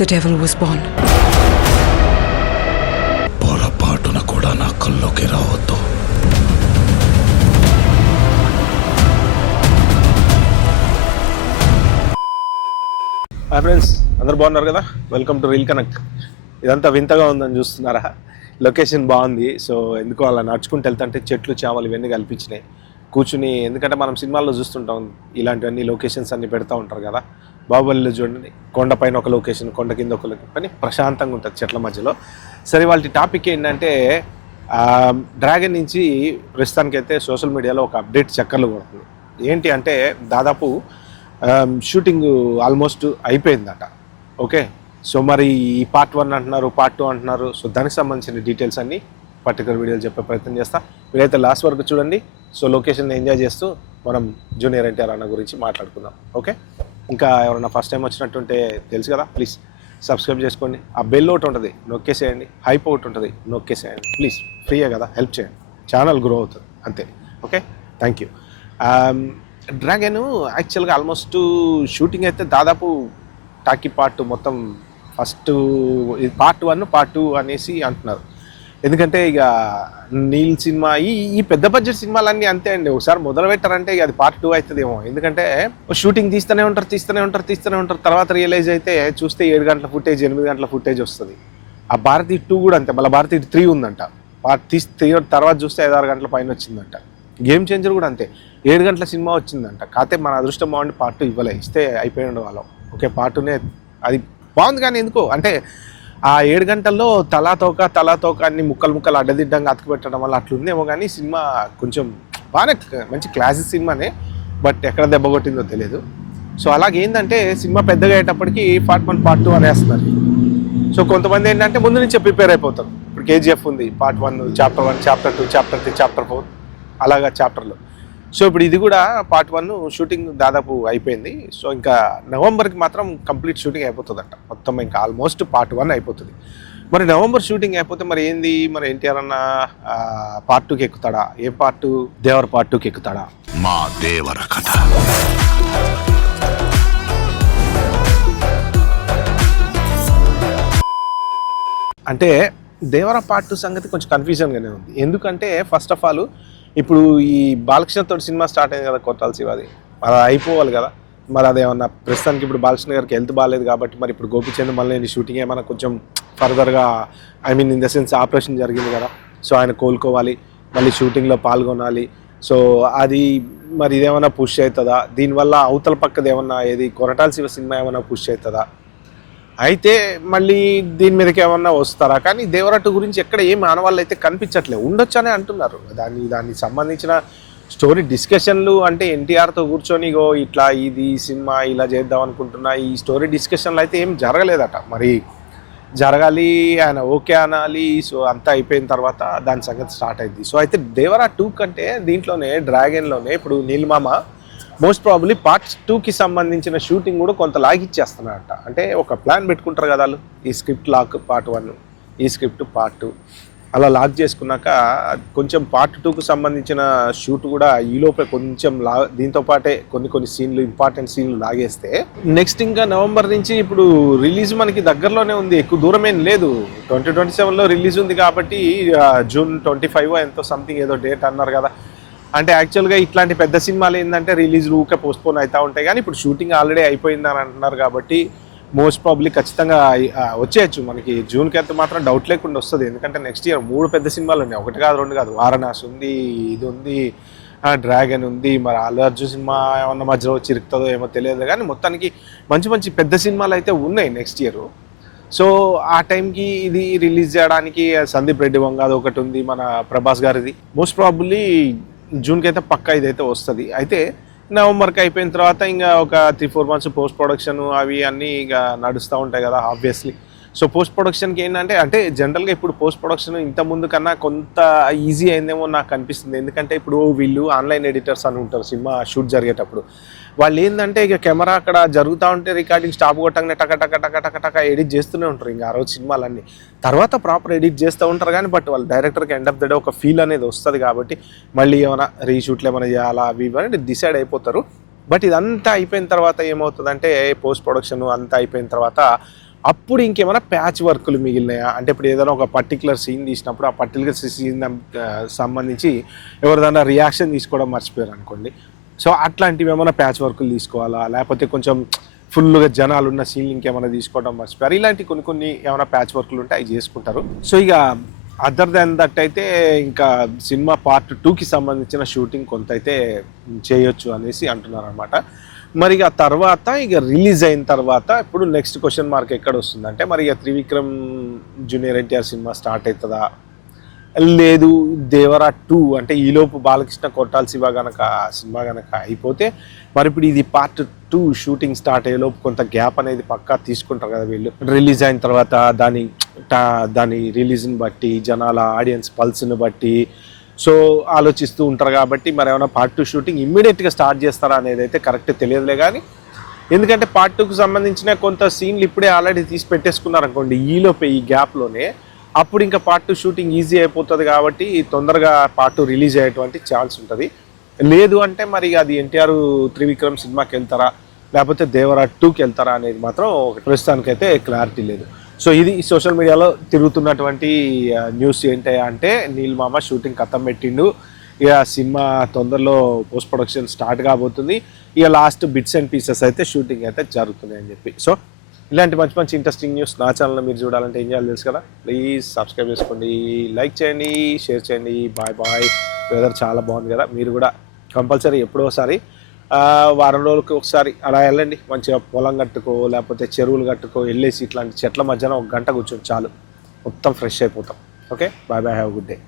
the devil was born. పొరపాటున కూడా నా కల్లోకి రావద్దు. హాయ్ ఫ్రెండ్స్, అందరు బాగున్నారు కదా? Welcome to reel connect. ఇదంతా వింతగా ఉందని చూస్తున్నారా? లొకేషన్ బాగుంది. సో ఎందుకో అలా నడుచుకుంటూ వెళ్తుంటే చెట్లు చేమలు ఇవన్నీ కల్పించినాయి కూర్చుని. ఎందుకంటే మనం సినిమాల్లో చూస్తుంటాం ఇలాంటివన్నీ లొకేషన్స్ అన్నీ పెడతా ఉంటారు కదా. బాహుబలిలో చూడండి, కొండపైన ఒక లొకేషన్, కొండ కింద ఒక లొకేషన్, కానీ ప్రశాంతంగా ఉంటుంది చెట్ల మధ్యలో. సరే, వాళ్ళ టాపిక్ ఏంటంటే డ్రాగన్ నుంచి ప్రస్తుతానికైతే సోషల్ మీడియాలో ఒక అప్డేట్ చక్కర్లు కొడుతుంది. ఏంటి అంటే దాదాపు షూటింగ్ ఆల్మోస్ట్ అయిపోయిందట. ఓకే, సో మరి ఈ పార్ట్ 1 అంటున్నారు, పార్ట్ 2 అంటున్నారు. సో దానికి సంబంధించిన డీటెయిల్స్ అన్నీ పర్టికులర్ వీడియోలు చెప్పే ప్రయత్నం చేస్తా. మీరైతే లాస్ట్ వరకు చూడండి. సో లొకేషన్ ఎంజాయ్ చేస్తూ మనం జూనియర్ ఎన్టీఆర్ అన్న గురించి మాట్లాడుకుందాం. ఓకే, ఇంకా ఎవరైనా ఫస్ట్ టైం వచ్చినట్టుంటే తెలుసు కదా, ప్లీజ్ సబ్స్క్రైబ్ చేసుకోండి. ఆ బెల్ ఒకటి ఉంటుంది, నొక్కేసేయండి. హైప్ ఒకటి ఉంటుంది, నొక్కేసేయండి. ప్లీజ్, ఫ్రీయే కదా, హెల్ప్ చేయండి, ఛానల్ గ్రో అవుతుంది అంతే. Okay, thank you. డ్రాగన్ యాక్చువల్గా ఆల్మోస్ట్ షూటింగ్ అయితే దాదాపు టాకీ పార్ట్ మొత్తం ఫస్ట్ పార్ట్ 1 పార్ట్ 2 అనేసి అంటున్నారు. ఎందుకంటే ఇక నీల్ సినిమా ఈ పెద్ద బడ్జెట్ సినిమాలన్నీ అంతే అండి. ఒకసారి మొదలు పెట్టారంటే ఇక అది పార్ట్ 2 అవుతుందేమో. ఎందుకంటే షూటింగ్ తీస్తూనే ఉంటారు. తర్వాత రియలైజ్ అయితే చూస్తే 7 గంటల ఫుటేజ్, 8 గంటల ఫుటేజ్ వస్తుంది. ఆ భారతి 2 కూడా అంతే. మళ్ళీ భారతి 3 ఉందంట. తర్వాత చూస్తే 5-6 గంటల పైన వచ్చిందంట. గేమ్ చేంజర్ కూడా అంతే, 7 గంటల సినిమా వచ్చిందంట. కాకపోతే మన అదృష్టం బాగుండి పార్ట్ 2 ఇవ్వలే. ఇస్తే అయిపోయిండు వాళ్ళం. ఓకే, పార్ట్ 2నే అది బాగుంది. కానీ ఎందుకో అంటే ఆ 7 గంటల్లో తలాతోక అన్ని ముక్కలు అడ్డదిడ్డంగా అతుకుపెట్టడం వల్ల అట్లుందేమో. కానీ సినిమా కొంచెం బాగానే మంచి క్లాసిక్ సినిమానే, బట్ ఎక్కడ దెబ్బ కొట్టిందో తెలియదు. సో అలాగేందంటే సినిమా పెద్దగా అయ్యేటప్పటికి పార్ట్ 1 పార్ట్ 2 అనేస్తున్నారు. సో కొంతమంది ఏంటంటే ముందు నుంచే ప్రిపేర్ అయిపోతారు. ఇప్పుడు KGF ఉంది, part 1, chapter 1, chapter 2, chapter 3, chapter 4 అలాగా చాప్టర్లు. సో ఇప్పుడు ఇది కూడా పార్ట్ 1 షూటింగ్ దాదాపు అయిపోయింది. సో ఇంకా నవంబర్కి మాత్రం కంప్లీట్ షూటింగ్ అయిపోతుందంట మొత్తం. ఇంకా ఆల్మోస్ట్ పార్ట్ 1 అయిపోతుంది. మరి నవంబర్ షూటింగ్ అయిపోతే మరి ఏంది, మరి ఎన్టీఆర్ అన్న పార్ట్ 2కి ఎక్కుతాడా? ఏ పార్ట్? దేవర పార్ట్ 2కి ఎక్కుతాడా? మా దేవర కథ. అంటే దేవర పార్ట్ 2 సంగతి కొంచెం కన్ఫ్యూజన్గానే ఉంది. ఎందుకంటే ఫస్ట్ ఆఫ్ ఆల్ ఇప్పుడు ఈ బాలకృష్ణతో సినిమా స్టార్ట్ అయింది కదా, కొట్టాల శివాది, అది అయిపోవాలి కదా. మరి అదేమన్నా ప్రస్తుతానికి ఇప్పుడు బాలకృష్ణ గారికి హెల్త్ బాగాలేదు కాబట్టి మరి ఇప్పుడు గోపిచంద్ మళ్ళీ షూటింగ్ ఏమైనా కొంచెం ఫర్దర్గా, I mean in the sense operation జరిగింది కదా. సో ఆయన కోలుకోవాలి, మళ్ళీ షూటింగ్లో పాల్గొనాలి. సో అది మరి ఇదేమన్నా పుష్ అవుతుందా? దీనివల్ల అవతల పక్కది ఏమన్నా ఏది కొరటాల శివ సినిమా ఏమన్నా పుష్ అవుతుందా? అయితే మళ్ళీ దీని మీదకి ఏమన్నా వస్తారా? కానీ దేవరట్టు గురించి ఎక్కడ ఏం ఆనవాళ్ళు అయితే కనిపించట్లేదు. ఉండొచ్చనే అంటున్నారు. దానికి సంబంధించిన స్టోరీ డిస్కషన్లు అంటే ఎన్టీఆర్తో కూర్చొని ఇట్లా ఇది సినిమా ఇలా చేద్దాం అనుకుంటున్నా, ఈ స్టోరీ డిస్కషన్లు అయితే ఏం జరగలేదట. మరి జరగాలి, ఆయన ఓకే అనాలి. సో అంతా అయిపోయిన తర్వాత దాని సంగతి స్టార్ట్ అయింది. సో అయితే దేవర 2 కంటే దీంట్లోనే డ్రాగన్లోనే ఇప్పుడు నీలిమామ మోస్ట్ ప్రాబబ్లీ పార్ట్ 2కి సంబంధించిన షూటింగ్ కూడా కొంత లాగిచ్చేస్తున్నారట. అంటే ఒక ప్లాన్ పెట్టుకుంటారు కదా వాళ్ళు, ఈ స్క్రిప్ట్ లాక్ పార్ట్ 1, ఈ స్క్రిప్ట్ పార్ట్ 2 అలా లాక్ చేసుకున్నాక కొంచెం పార్ట్ 2కు సంబంధించిన షూట్ కూడా ఈలోపే కొంచెం దీంతో పాటే కొన్ని సీన్లు, ఇంపార్టెంట్ సీన్లు లాగేస్తే నెక్స్ట్ ఇంకా నవంబర్ నుంచి ఇప్పుడు రిలీజ్ మనకి దగ్గరలోనే ఉంది, ఎక్కువ దూరమేం లేదు. 2027లో రిలీజ్ ఉంది కాబట్టి జూన్ 25 ఎంతో సంథింగ్ ఏదో డేట్ అన్నారు కదా. అంటే యాక్చువల్గా ఇట్లాంటి పెద్ద సినిమాలు ఏంటంటే రిలీజ్లు ఊకే పోస్ట్పోన్ అవుతూ ఉంటాయి. కానీ ఇప్పుడు షూటింగ్ ఆల్రెడీ అయిపోయిందని అంటున్నారు కాబట్టి మోస్ట్ ప్రాబ్లీ ఖచ్చితంగా వచ్చేయచ్చు. మనకి జూన్కి అయితే మాత్రం డౌట్ లేకుండా వస్తుంది. ఎందుకంటే నెక్స్ట్ ఇయర్ 3 పెద్ద సినిమాలు ఉన్నాయి, 1 కాదు 2 కాదు. వారణాసి ఉంది, ఇది ఉంది, డ్రాగన్ ఉంది. మరి అల్లు అర్జున్ సినిమా ఏమన్నా మధ్యలో చిరుకుతుందో ఏమో తెలియదు. కానీ మొత్తానికి మంచి పెద్ద సినిమాలు అయితే ఉన్నాయి నెక్స్ట్ ఇయర్. సో ఆ టైంకి ఇది రిలీజ్ చేయడానికి సందీప్ రెడ్డి వంగాది ఒకటి ఉంది, మన ప్రభాస్ గారిది. మోస్ట్ ప్రాబబ్లీ జూన్కి అయితే పక్కా ఇదైతే వస్తుంది. అయితే నవంబర్కి అయిపోయిన తర్వాత ఇంకా ఒక 3-4 మంత్స్ పోస్ట్ ప్రొడక్షన్ అవి అన్నీ ఇక నడుస్తూ ఉంటాయి కదా ఆబ్వియస్లీ. సో పోస్ట్ ప్రొడక్షన్కి ఏంటంటే జనరల్గా ఇప్పుడు పోస్ట్ ప్రొడక్షన్ ఇంత ముందు కన్నా కొంత ఈజీ అయిందేమో నాకు అనిపిస్తుంది. ఎందుకంటే ఇప్పుడు వీళ్ళు ఆన్లైన్ ఎడిటర్స్ అని ఉంటారు సినిమా షూట్ జరిగేటప్పుడు. వాళ్ళు ఏంటంటే ఇక కెమెరా అక్కడ జరుగుతూ ఉంటే రికార్డింగ్ స్టాప్ కొట్టగానే టక ఎడిట్ చేస్తూనే ఉంటారు ఇంకా ఆ రోజు సినిమాలన్నీ. తర్వాత ప్రాపర్ ఎడిట్ చేస్తూ ఉంటారు కానీ బట్ వాళ్ళు డైరెక్టర్కి ఎండ్ ఆఫ్ ద డే ఒక ఫీల్ అనేది వస్తుంది కాబట్టి మళ్ళీ ఏమైనా రీషూట్లు ఏమైనా చేయాలా అవి ఇవన్నీ డిసైడ్ అయిపోతారు. బట్ ఇదంతా అయిపోయిన తర్వాత ఏమవుతుందంటే పోస్ట్ ప్రొడక్షన్ అంతా అయిపోయిన తర్వాత అప్పుడు ఇంకేమైనా ప్యాచ్ వర్క్లు మిగిలినాయా అంటే ఇప్పుడు ఏదైనా ఒక పర్టికులర్ సీన్ తీసినప్పుడు ఆ పర్టికులర్ సీన్ సంబంధించి ఎవరిదైనా రియాక్షన్ తీసుకోవడం మర్చిపోయారు అనుకోండి, సో అట్లాంటివి ఏమైనా ప్యాచ్ వర్క్లు తీసుకోవాలా, లేకపోతే కొంచెం ఫుల్గా జనాలు ఉన్న సీన్లు ఇంకేమైనా తీసుకోవడం మర్చిపోయారు, ఇలాంటి కొన్ని ఏమైనా ప్యాచ్ వర్క్లు ఉంటే అవి చేసుకుంటారు. సో ఇక అదర్ దాన్ దట్ అయితే ఇంకా సినిమా పార్ట్ 2కి సంబంధించిన షూటింగ్ కొంత అయితే చేయొచ్చు అనేసి అంటున్నారు అనమాట. మరి ఇక తర్వాత ఇక రిలీజ్ అయిన తర్వాత ఇప్పుడు నెక్స్ట్ క్వశ్చన్ మార్క్ ఎక్కడ వస్తుందంటే మరి ఇక Trivikram junior NTR cinema start అవుతుందా, లేదు దేవరా 2 అంటే ఈలోపు బాలకృష్ణ కొట్టాల శివ గనక సినిమా గనక అయిపోతే మరి ఇప్పుడు ఇది పార్ట్ 2 షూటింగ్ స్టార్ట్ అయ్యేలోపు కొంత గ్యాప్ అనేది పక్కా తీసుకుంటారు కదా వీళ్ళు. రిలీజ్ అయిన తర్వాత దాని రిలీజ్ని బట్టి జనాల ఆడియన్స్ పల్స్ని బట్టి సో ఆలోచిస్తూ ఉంటారు కాబట్టి మరి ఏమైనా పార్ట్ 2 షూటింగ్ ఇమ్మీడియట్గా స్టార్ట్ చేస్తారా అనేది అయితే కరెక్ట్ తెలియదులే. కానీ ఎందుకంటే పార్ట్ 2కి సంబంధించిన కొంత సీన్లు ఇప్పుడే ఆల్రెడీ తీసి పెట్టేసుకున్నారు అనుకోండి ఈలోపే ఈ గ్యాప్లోనే, అప్పుడు ఇంకా పార్ట్ 2 షూటింగ్ ఈజీ అయిపోతుంది కాబట్టి తొందరగా పార్ట్ 2 రిలీజ్ అయ్యేటువంటి ఛాన్స్ ఉంటుంది. లేదు అంటే మరి అది ఎన్టీఆర్ త్రివిక్రమ్ సినిమాకి వెళ్తారా లేకపోతే దేవరా 2కి వెళ్తారా అనేది మాత్రం ప్రస్తుతానికైతే క్లారిటీ లేదు. సో ఇది సోషల్ మీడియాలో తిరుగుతున్నటువంటి న్యూస్ ఏంటి అంటే నీల్ మామ షూటింగ్ కథం పెట్టిండు, ఇక సినిమా తొందరలో పోస్ట్ ప్రొడక్షన్ స్టార్ట్ కాబోతుంది, ఇక లాస్ట్ బిట్స్ అండ్ పీసెస్ అయితే షూటింగ్ అయితే జరుగుతున్నాయి అని చెప్పి. సో ఇలాంటి మంచి మంచి ఇంట్రెస్టింగ్ న్యూస్ నా ఛానల్లో మీరు చూడాలంటే ఏం చేయాలి తెలుసు కదా, ప్లీజ్ సబ్స్క్రైబ్ చేసుకోండి, లైక్ చేయండి, షేర్ చేయండి. బాయ్. వెదర్ చాలా బాగుంది కదా, మీరు కూడా కంపల్సరీ ఎప్పుడోసారి వారం రోజులకి ఒకసారి అలా వెళ్ళండి, మంచిగా పొలం కట్టుకో లేకపోతే చెరువులు కట్టుకో వెళ్ళేసి ఇట్లాంటి చెట్ల మధ్యన 1 గంట కూర్చొని చాలు, మొత్తం ఫ్రెష్ అయిపోతాం. Okay, bye, have good day.